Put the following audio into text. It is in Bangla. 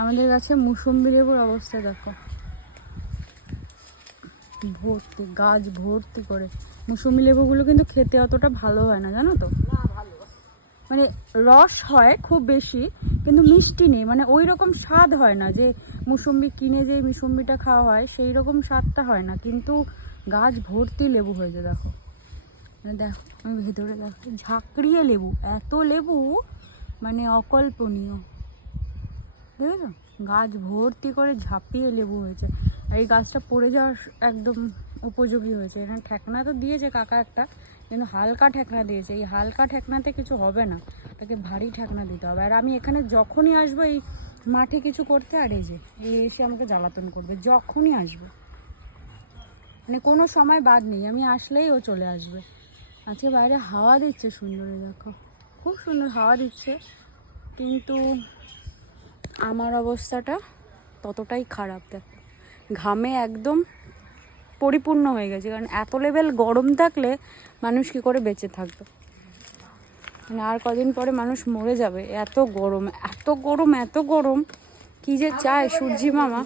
আমাদের কাছে মুসম্বি লেবুর অবস্থা দেখো, ভর্তি গাছ ভর্তি করে। মুসম্বি লেবুগুলো কিন্তু খেতে অতটা ভালো হয় না, জানো তো। মানে রস হয় খুব বেশি, কিন্তু মিষ্টি নেই, মানে ওই রকম স্বাদ হয় না। যে মুসম্বি কিনে যে মুসম্বিটা খাওয়া হয় সেই রকম স্বাদটা হয় না, কিন্তু গাছ ভর্তি লেবু হয়েছে দেখো। দেখো আমি ভেতরে দেখো, ঝাঁকড়িয়ে লেবু, এত লেবু মানে অকল্পনীয়, দেখেছো? গাছ ভর্তি করে ঝাঁপিয়ে লেবু হয়েছে। আর এই গাছটা পড়ে যাওয়ার একদম উপযোগী হয়েছে। এখানে ঠেকনা তো দিয়েছে কাকা একটা, কিন্তু হালকা ঠেকনা দিয়েছে। এই হালকা ঠেকনাতে কিছু হবে না, তাকে ভারী ঠেকনা দিতে হবে। আর আমি এখানে যখনই আসবো এই মাঠে কিছু করতে, আর এই যে এসে আমাকে জ্বালাতন করবে যখনই আসবো, মানে কোনো সময় বাদ নেই, আমি আসলেই ও চলে আসবে। আজকে বাইরে হাওয়া দিচ্ছে সুন্দর, দেখো খুব সুন্দর হাওয়া দিচ্ছে, কিন্তু আমার অবস্থাটা ততটাই খারাপ। দেখো ঘামে একদম পরিপূর্ণ হয়ে গেছে, কারণ এত লেভেল গরম থাকলে মানুষ কী করে বেঁচে থাকবে। মানে আর কদিন পরে মানুষ মরে যাবে, এত গরম এত গরম এত গরম। কী যে চায় সূর্যি মামা,